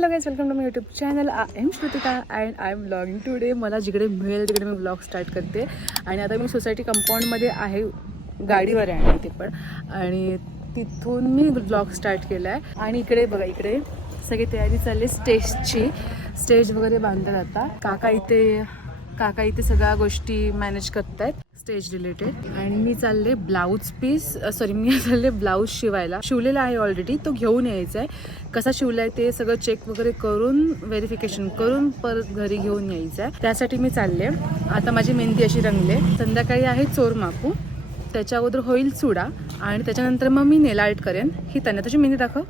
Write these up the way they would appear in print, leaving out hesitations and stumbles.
Hello guys, welcome to my YouTube channel. I am Shrutika and I am vlogging today. मला जिकडे मिळेल तिकडे मी vlog start करते. आणि आता मी सोसायटी कंपाऊंडमध्ये आहे, गाडीवर आहे ते पण, आणि तिथून मी व्लॉग स्टार्ट केला आहे. आणि इकडे बघा, इकडे सगळी तयारी चालली स्टेजची. स्टेज वगैरे बांधतात आता. काका इथे सगळ्या गोष्टी मॅनेज करत आहेत स्टेज रिलेटेड. आणि मी चालले ब्लाऊज शिवलेला आहे ऑलरेडी, तो घेऊन यायचा आहे. कसा शिवला आहे ते सगळं चेक वगैरे करून व्हेरिफिकेशन करून परत घरी घेऊन यायचं आहे. त्यासाठी मी चालले. आता माझी मेहंदी अशी रंगले. संध्याकाळी आहे चोरमाकू, त्याच्या अगोदर होईल चुडा, आणि त्याच्यानंतर मग मी नेल आर्ट करेन. ही तन्या तुझी मेहंदी दाखव.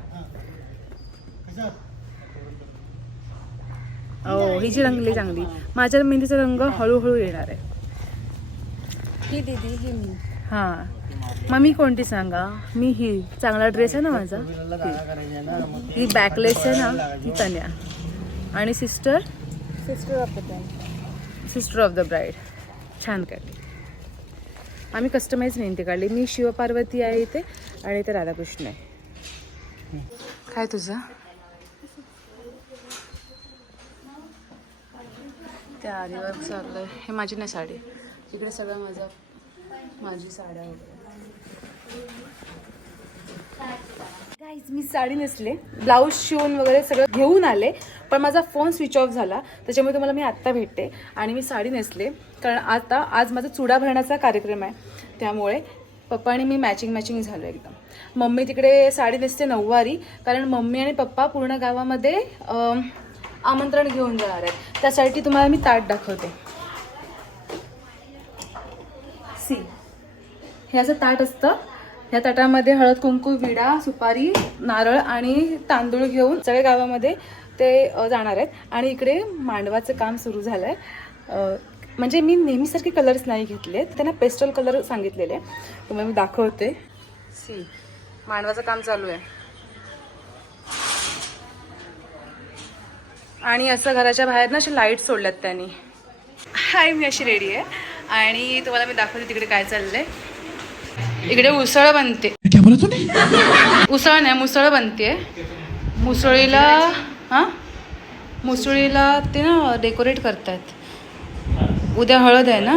ही जी रंगली चांगली. माझ्या मेहंदीचा रंग हळूहळू येणार आहे. ही दीदी, ही मी. हां, मग मी कोणती सांगा? मी ही चांगला ड्रेस आहे ना माझा, ही बॅकलेस आहे ना, ही तन्या. आणि सिस्टर ऑफ द ब्राईड. छान काढली. आम्ही कस्टमाइज मेहंदी काढली. मी शिवपार्वती आहे इथे, आणि इथे राधाकृष्ण आहे. काय तुझं? त्या आरीवर चाललंय. हे माझी नाही साडी. इकडे सगळं माझी साड्या वगैरे. गाईज, मी साडी नेसले, ब्लाऊज शिवून वगैरे सगळं घेऊन आले, पण माझा फोन स्विच ऑफ झाला. त्याच्यामुळे तुम्हाला मी आत्ता भेटते. आणि मी साडी नेसले कारण आज माझा चुडा भरण्याचा कार्यक्रम आहे. त्यामुळे पप्पा आणि मी मॅचिंग झालो एकदम. मम्मी तिकडे साडी नेसते नऊवारी, कारण मम्मी आणि पप्पा पूर्ण गावामध्ये आमंत्रण घेऊन जाणार आहेत. त्यासाठी तुम्हाला मी ताट दाखवते. हे असं ताट असतं. ह्या ताटामध्ये हळद कुंकू, विडा, सुपारी, नारळ आणि तांदूळ घेऊन सगळ्या गावामध्ये ते जाणार आहेत. आणि इकडे मांडवाचं काम सुरू झालं आहे. म्हणजे मी नेहमीसारखे कलर्स नाही घेतले, त्यांना पेस्टल कलर सांगितलेले. तुम्हाला मी दाखवते. मांडवाचं काम चालू आहे. आणि असं घराच्या बाहेर ना असे लाईट सोडल्यात त्यांनी. हाय, मी अशी रेडी आहे. आणि तुम्हाला मी दाखवते तिकडे काय चाललंय. इकडे उसळ बनते. उसळ नाही, मुसळ बनते. मुसळीला ते ना डेकोरेट करतात. उद्या हळद आहे ना.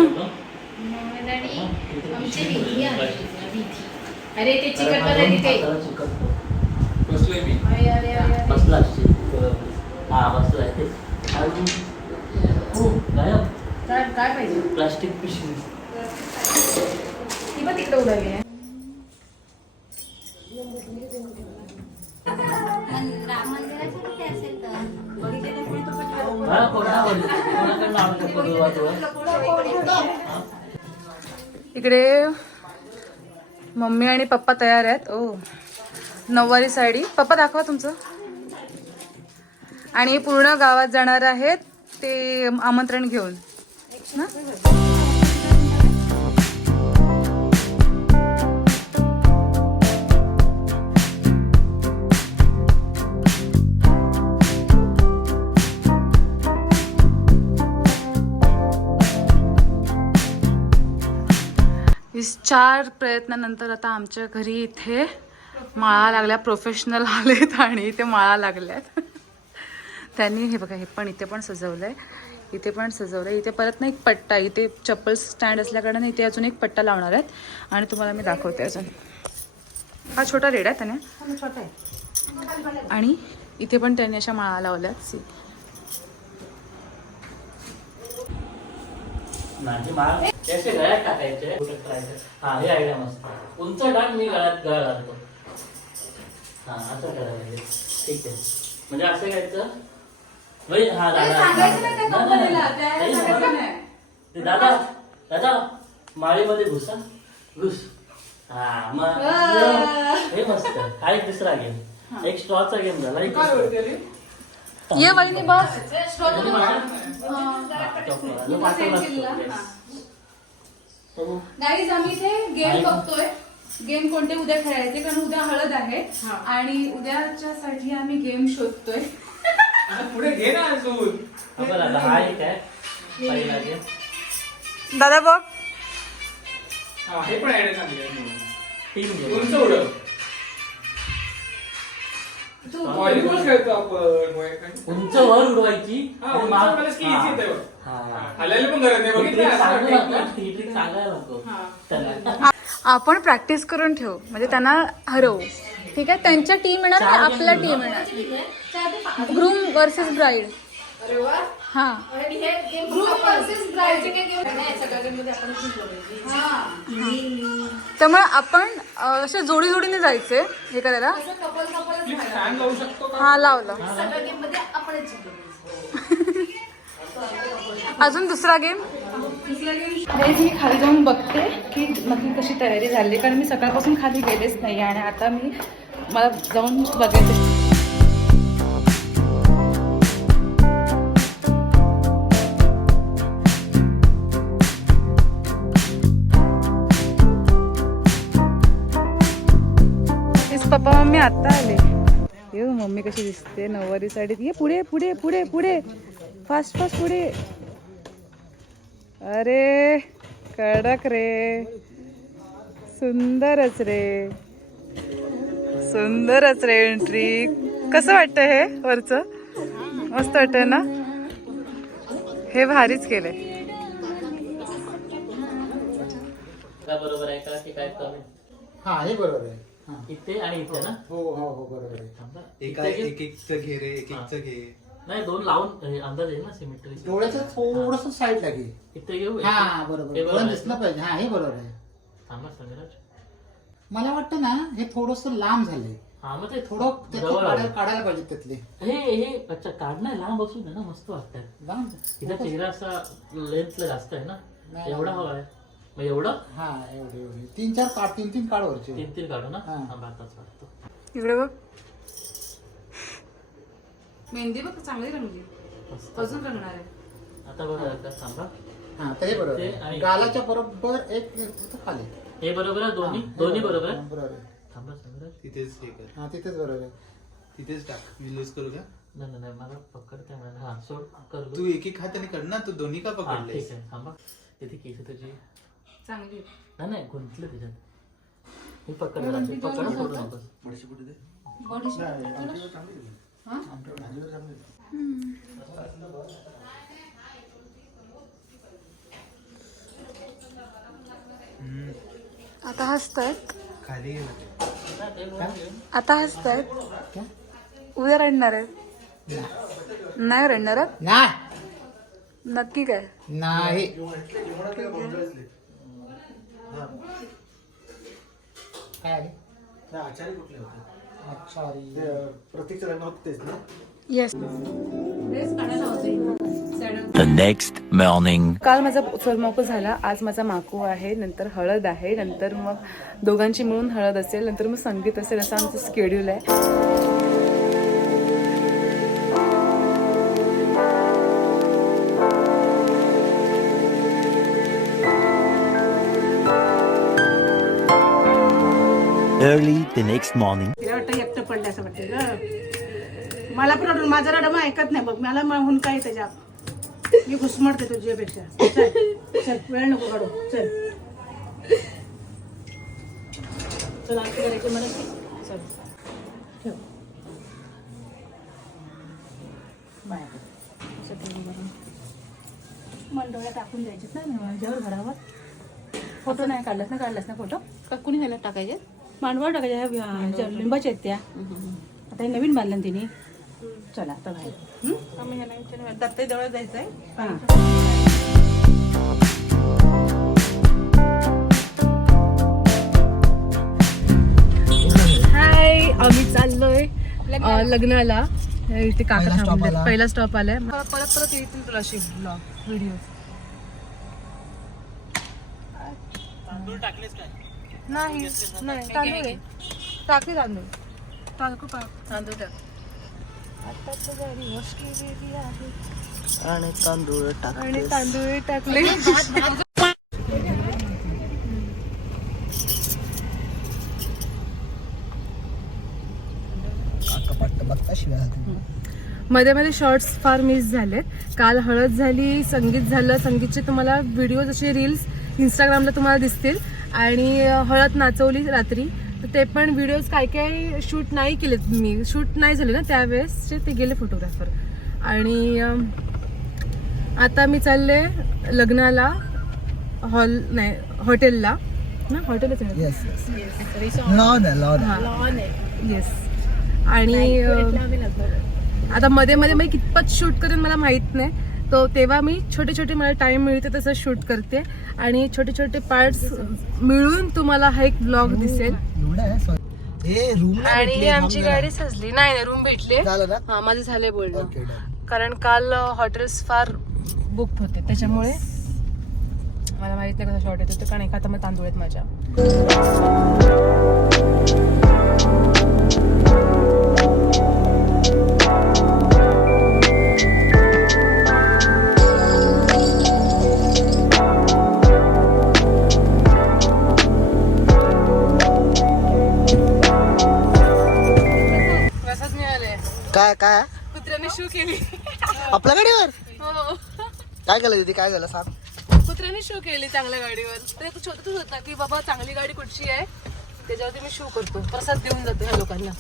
काय पाहिजे? प्लास्टिक पिशवी तिकडे उडाली आहे. इकडे मम्मी आणि पप्पा तयार आहेत. नऊवारी साडी. पप्पा दाखवा तुमचं. आणि पूर्ण गावात जाणार आहेत ते आमंत्रण घेऊन ना. चार प्रयत्नानंतर आता आमच्या घरी इथे माळा लागल्या. प्रोफेशनल आलेत आणि इथे माळा लागल्यात. त्यांनी हे बघा, हे पण इथे पण सजवलंय, इथे पण सजवलंय. इथे परत ना एक पट्टा, इथे चप्पल स्टँड असल्याकारणाने इथे अजून एक पट्टा लावणार आहेत. आणि तुम्हाला मी दाखवते अजून. हा छोटा रेड आहे त्याने, छोटा आहे. आणि इथे पण त्यांनी अशा माळा लावल्यात. त्याचे गळ्यात टाकायचे. हा, हे आयडिया मस्त. उंच टाक, मी गळ्यात घालतो. हा, असं करायचं. ठीक आहे. म्हणजे असं घ्यायचं. दादा माळीमध्ये घुस. हा, मग हे मस्त. हा एक दुसरा गेम, एक स्ट्रॉचा गेम झाला. ये वाली बस. गाईज, आम्ही इथे गेम बघतोय. गेम कोणते उद्या खेळायचे, कारण उद्या हळद आहे आणि उद्याच्या साठी आम्ही गेम शोधतोय. पुढे घे ना अजून. दादा बघ. हे पण आयडिया चांगली आहे. टीम उंच उडव. व्हॉलीबॉल खेळतो आपण वयाकडे. उंच वर उडवायची हा, आणि उंच माग- मला ski easy येते बघ. हा. हलायला पण गरज नाही ही बघितलं trick असं सांगू वाटतं नका, की- ही trick सांगायला नको हा. त्याला. आपण प्रॅक्टिस करून ठेवू म्हणजे त्यांना हरवू. ठीक आहे, त्यांच्या टीम येणार आणि आपल्या टीम येणार. Groom versus bride. अरे वा. हा, आणि हे गेम ग्रुप वर्सेस ब्राईड काय गेम नाही, सगळ्या गेम मध्ये आपण जिंकलो पाहिजे. हा. त्यामुळे आपण असे जोडी जोडीने जायचे हे करायला. असं कपल कपलच मी राहायला. फॅन लावू शकतो का? हा, लावलं. सगळ्या गेम मध्ये आपणच जिंकलो पाहिजे. अजून दुसरा गेम. मी खाली जाऊन बघते की नक्की कशी तयारी झाली, कारण मी सकाळपासून खाली गेलेच नाही आणि आता मला जाऊन बघायचं. पप्पा मम्मी आता आले. ये मम्मी कशी दिसते नऊवारी साडीत. ये पुढे पुढे पुढे पुढे, फास्ट फास्ट पुढे. अरे कडक रे, सुंदरच रे, सुंदरच रे एंट्री. कसं वाटतं हे वरचं? मस्त वाटतंय ना? हे भारीच केलंय. का बरोबर आहे का की काय कमी? हा हे बरोबर आहे. हा, इथे आणि इथे ना. हो हो हो बरोबर आहे. थांबा. एका इथे घे. एक एकचं घे रे एक एकचं घे. नाही, दोन लावून हे अंदाज येईल ना सिमेट्री. डोळ्याचं थोडस साईड लागेल. इथे घेऊ. हा बरोबर, हे डोळ्यात आहे. दिसलं पाहिजे. हा हे बरोबर आहे. थांबा संग्राज. मला वाटतं ना हे थोडस लांब झालंय. हा, मग ते थोडं त्यातलं जवळ आलं. काढायला पाहिजे त्यातले. हे अच्छा काढणार लांब असू दे ना, मस्त वाटतात. लांब. तिचा चेहरा असा लेंथला जास्त आहे ना, नाही. एवढा हवा आहे. मग एवढं हा एवढे एवढे 3-4 काढ, 3-3 काढ वरचे. तीन काढू ना. हा. हा, आताच काढतो. इकडे बघ. मेहंदी बघ चांगली रंगली. मस्त. अजून रंगणार आहे. आता बघा आता थांबा. हा तर हे बरोबर ते आहे. आणि- गालाच्या बरोबर एक फक्त खाली. हे बरोबर आहे दोन्ही हा, हे दोन्ही बरोबर आहे. बरोबर आहे. थांबा संग्राज. तिथेच हे कर. हा तिथेच बरोबर आहे. तिथेच टाक. मी लूज करू का? नाही नाही नाही, मला पकडते मला. हा, सोड कर. तू एक एक हाताने कर ना. तू दोन्ही का हा, पकडलेस? ठीक आहे. थांबा. इथे केस तुझी चांगली. नाही नाही गुंतलं त्याच्यात. हे पकड जरा. हे पकड सोडू नकोस. आता हसतायत. खाली गेलं ते. आता हसतायत. उद्या रडणार आहेत. नाही रडणार आहेत? नाही नक्की काय? नाही. काय आले? आचार्य कुठले होते? अच्छा प्रतीकचं लग्न होतं तेच ना? येस. ड्रेस काढायला होते. The next morning. काल माझा सोलमाकू झाला, आज माझा माकू आहे, नंतर हळद आहे, नंतर मग दोघांची मिळून हळद असेल, नंतर मग संगीत असेल, असं आमचं स्केड्यूल आहे. Early the next morning. तिला वाटतं एकटं पडलं असं वाटतं ग. मला पण वाटून माझा रडा मग ऐकत नाही बघ. मला म्हणून काय त्याच्यात मी घुसमटते तुझ्यापेक्षा. चल चल वेळ नको काढू. चल चल आरती करायची मला. चल ठेव. बाय. मंडोळ्या टाकून द्यायचे ना माझ्यावर घरावर. फोटो नाही काढलास ना फोटो. का कुणी ह्याला टाकायचे? मांडवाळ टाकायच्या ह्या लिंबाच्या आहेत त्या. आता हे नवीन बांधलं ना तिने. चला आता बाहेर. आम्ही ह्याला विचारून दत्ताई जवळ जायचंय. हां. हाय, आम्ही चाललोय लग्नाला. इथे काका थांबलेत. पहिला स्टॉप आलाय. परत परत येतील तुला अशी ब्लॉग व्हिडिओ. नाही नाही तांदूळ आहे. टाकली तांदूळ. तांदूळ तांदूळ टाक. आणि तांदूळ टाक. आणि तांदूळ टाकले. मध्ये मध्ये शॉर्ट्स फार मिस झालेत. काल हळद झाली, संगीत झालं. संगीतचे तुम्हाला व्हिडिओज असे रील्स इंस्टाग्रामला तुम्हाला दिसतील. आणि हळद नाचवली रात्री, तर ते पण व्हिडिओज काय काय शूट नाही केलेत मी, शूट नाही झाले ना त्यावेळेसचे, ते गेले फोटोग्राफर. आणि आता मी चालले लग्नाला, हॉटेलला ना, हॉटेलच आहे येस. आणि आता मध्ये मध्ये मी कितपत शूट करेन मला माहित नाही, तो तेव्हा मी छोटे छोटे मला टाइम मिळते तसं शूट करते आणि छोटे छोटे पार्ट्स मिळून तुम्हाला हा एक ब्लॉग दिसेल. आणि आमची गाडी सजली नाही, रूम भेटले. हा माझं झालंय बोलणं, कारण काल हॉटेल्स फार बुक होते त्याच्यामुळे मला माहित नाही कसं शॉर्ट येत होतं, कारण एका हातामध्ये तांदूळ आहेत माझ्या. कसंच मिळाले काय काय कुत्र्याने शू केली. आपल्या गाडीवर हो काय केलं दीदी, काय झालं सांग. कुत्र्याने शो केली चांगल्या गाडीवर. ते शोधतच होता की बाबा चांगली गाडी कुठची आहे, त्याच्यावरती मी शो करतो, प्रसाद देऊन जातो ह्या लोकांना.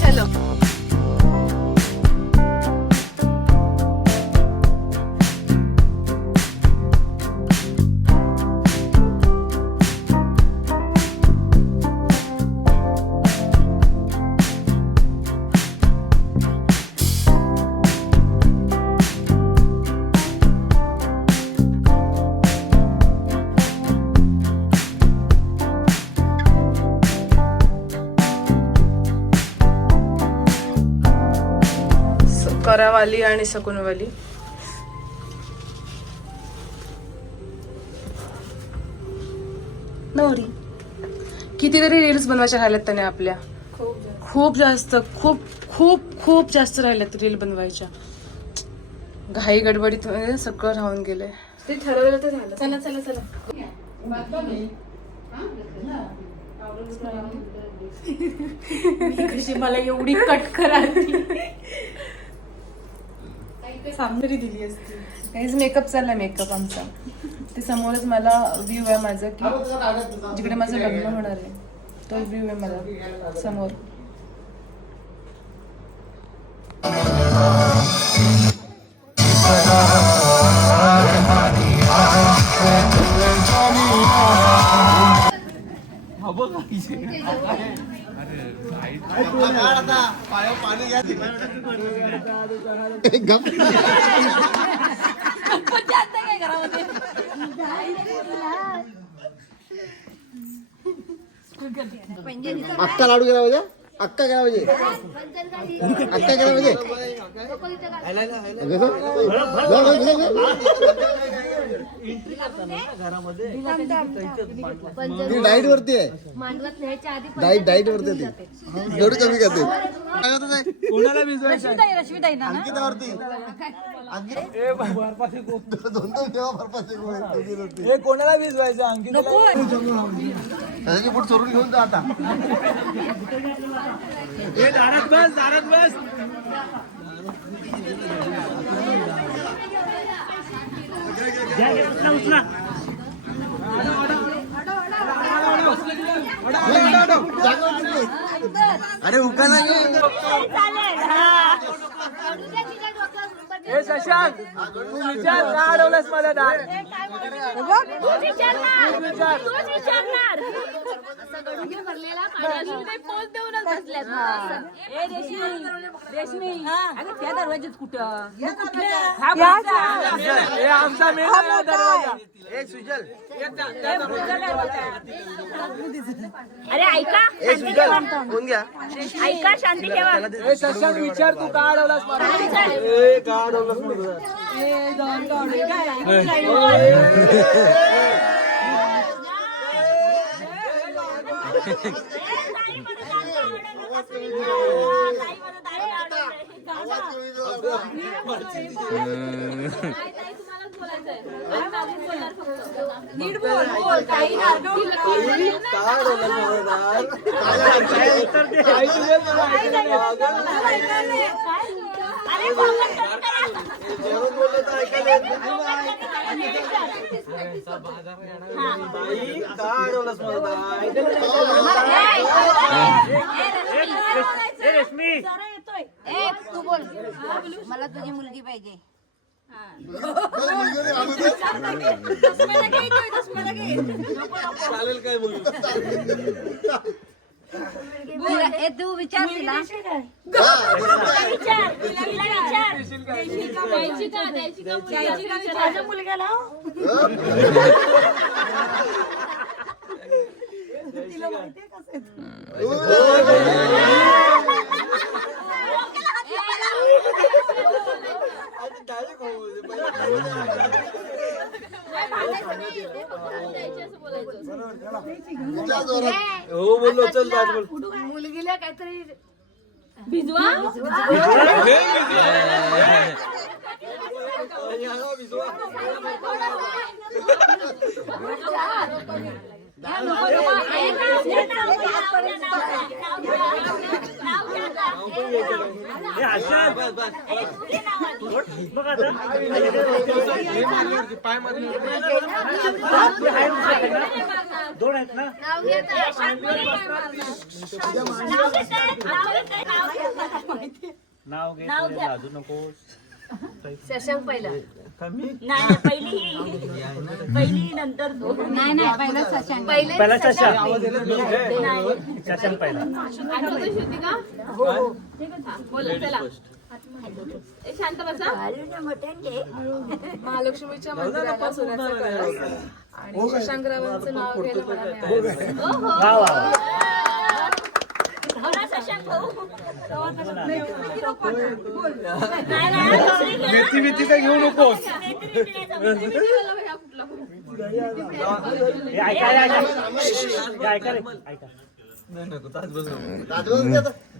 चलो करावाली आणि सकुनवाली. नवरी कितीतरी रील्स बनवायच्या राहिल्यात त्याने आपल्या, खूप जास्त, खूप खूप खूप जास्त राहिल्यात रील बनवायच्या. घाई गडबडीत सगळं राहून गेलंय. ते ठरवलं तर झालं. चला चला चला. कशी मला एवढी कट करायची सामने दिली असती. काहीच मेकअप चाललाय, मेकअप आमचा. ते समोरच मला व्ह्यू आहे माझं, की जिकडे माझं लग्न होणार आहे तो व्ह्यू आहे मला समोर. पाणी घ्या. अक्का लाडू गेला पाहिजे, अक्का गेला पाहिजे, अक्का गेला पाहिजे. ती डाईट वरती आहे, डाईट वरती ती जेवढी कमी करते. अंकितावरती कोणाला भिजवायचं अंकित त्याची पुढे चोरून घेऊन जा आता. दारात बस. अरे उकाला शशांक तू विचार का अडवलंस मला दार. आमचा मेन दरवाजा. अरे ऐका, कोण घ्या ऐका, शांती ठेवा. शशांक विचार तू का अडवलास मला. का अडवलंस मला. नीट बोल, बोल. काही अरे जेवण बोललं तर ऐकायला येत नाही. ताई, का अडवलंस मला ताई? तू बोल मला तुझी मुलगी पाहिजे. चालेल काय बोलू? तू विचार तिला. मुलग्याला हो बोललो, चल दाद बोल. मुलगीला काहीतरी पाय मारून दोन आहेत ना. नाव घे लाजू नकोस. शशांक पहिला. नाही पहिली नंतर तो. नाही पहिला शशांक. पहिला शशांक पहिला. बोला चला. शांत बसा. महालक्ष्मीच्या मंदिराला सोन्याचा कळस आणि शशांकरावांचं नाव घ्यायला मला मिळालं. वा वा. मेथी मेथीचा घेऊ नकोस.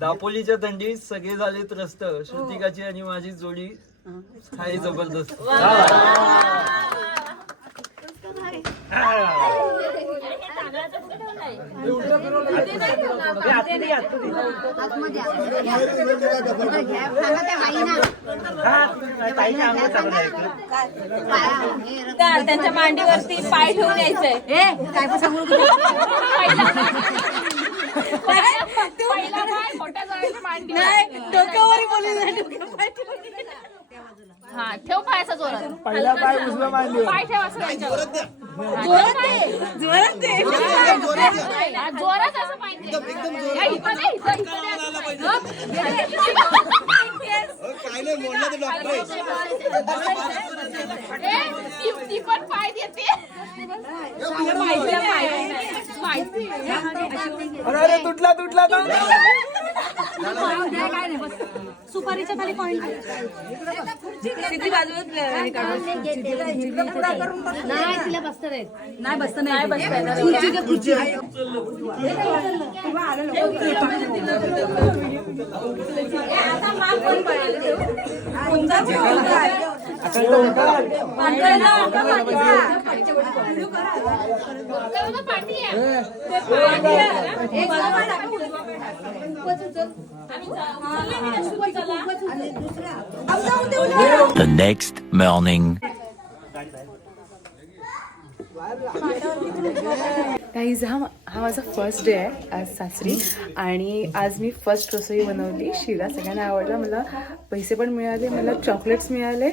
दापोलीच्या थंडीत सगळे झाले त्रस्त. श्रुतिकाची आणि माझी जोडी आहे जबरदस्त. त्यांच्या मांडीवरती पाय ठेवून यायचंय. काय पण सांगू डोक्यावर हा ठेव पायाचा जोरात. पहिला पाय उजव्या मांडीवर. पाय ठेव असं जोरात असं पाहिजे. ती पण पाय देते. अरे तुटला सुपारीच्या खाली पॉइंट. नाही तिला बसत रे. नाही बसत नाही The next morning. गाईज हा माझा फर्स्ट डे आहे आज सासरी आणि आज मी फर्स्ट रसोई बनवली. शिरा सगळ्यांना आवडला. मला पैसे पण मिळाले, मला चॉकलेट्स मिळाले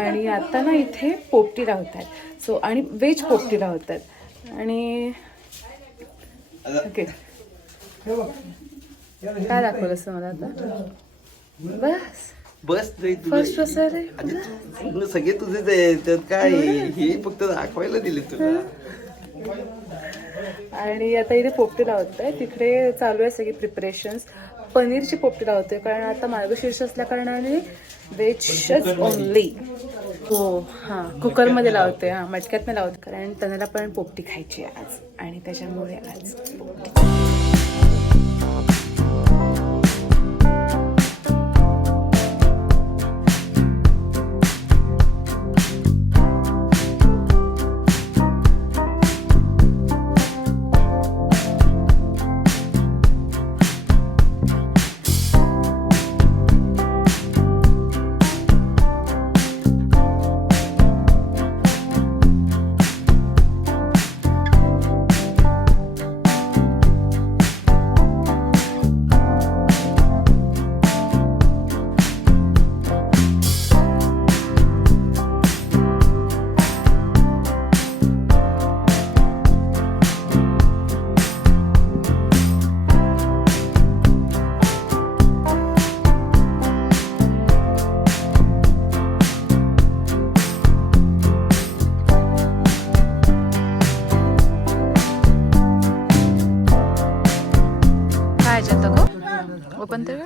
आणि आता ना इथे पोपटी लावत आहेत. सो आणि व्हेज पोपटी लावत आहेत आणि ओके काय दाखवलं असं मला आता. बस फर्स्ट रसोई सगळे तुझेच आहे त्यात काय. हे फक्त दाखवायला दिले तुला. आणि आता इथे पोपटी लावत आहे. तिकडे चालू आहे सगळी प्रिपरेशन्स. पनीरची पोपटी लावतोय कारण आता मार्गशीर्ष असल्या कारणाने व्हेजच ओनली. हो हां कुकरमध्ये लावते. हां मटक्यात नाही लावते कारण त्यांना पण पोपटी खायची आहे आज आणि त्याच्यामुळे आज पोपटी.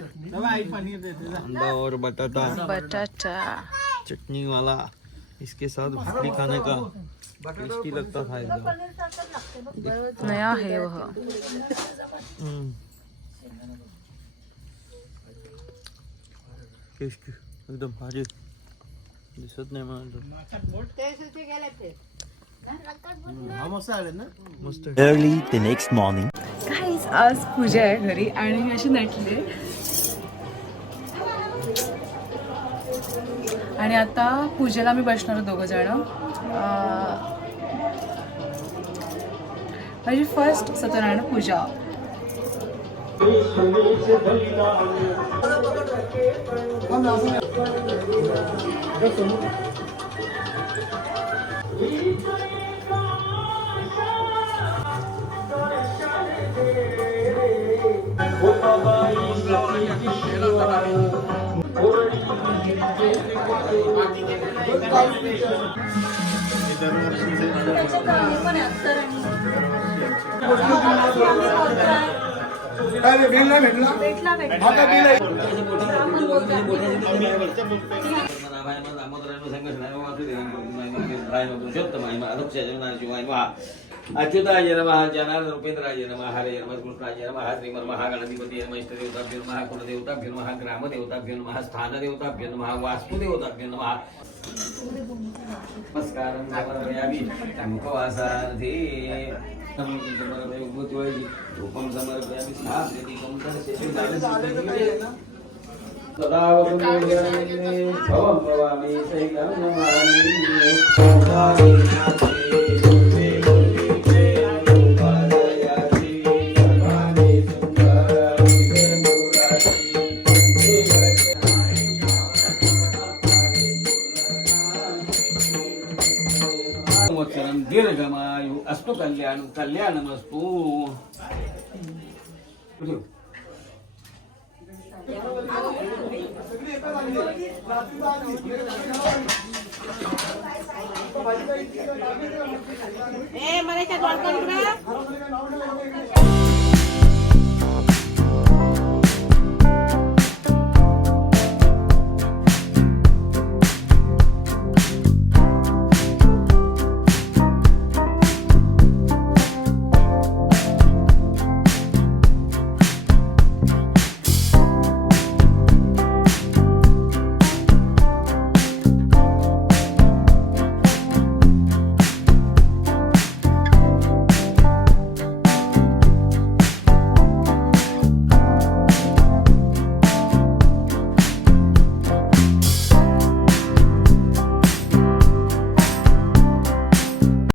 अंडा और बटाटा बटाटा चटनी वाला, इसके साथ भाकरी खाने का टेस्टी लगता था एकदम। नया है वह। टेस्टी एकदम भारी दिसत नाही मला मस्त। Early the next morning. काहीच आज पूजा आहे घरी आणि मी अशी नटले आणि आता पूजेला मी बसणार दोघं जण। माझी फर्स्ट सत्यनारायण पूजा। अच्युताय नमः जनार्दन रूपेंद्राय नमः हरे नमः कृष्णाय नमः श्रीमन महागणपती नमः इष्टदेवताभ्यो नमः कुलदेवताभ्यो नमः ग्रामदेवताभ्यो नमः स्थानदेवताभ्यो नमः वास्तुदेवताभ्यो नमः। नमस्कारं समर्पयामि टङ्कवासार्थे रूपं समर्पयामि स्थापयिकं दर्शयामि सदा भवं भवामि शैलं नमामि। दीर्घमायु अस्तु कल्याणमस्तु। मला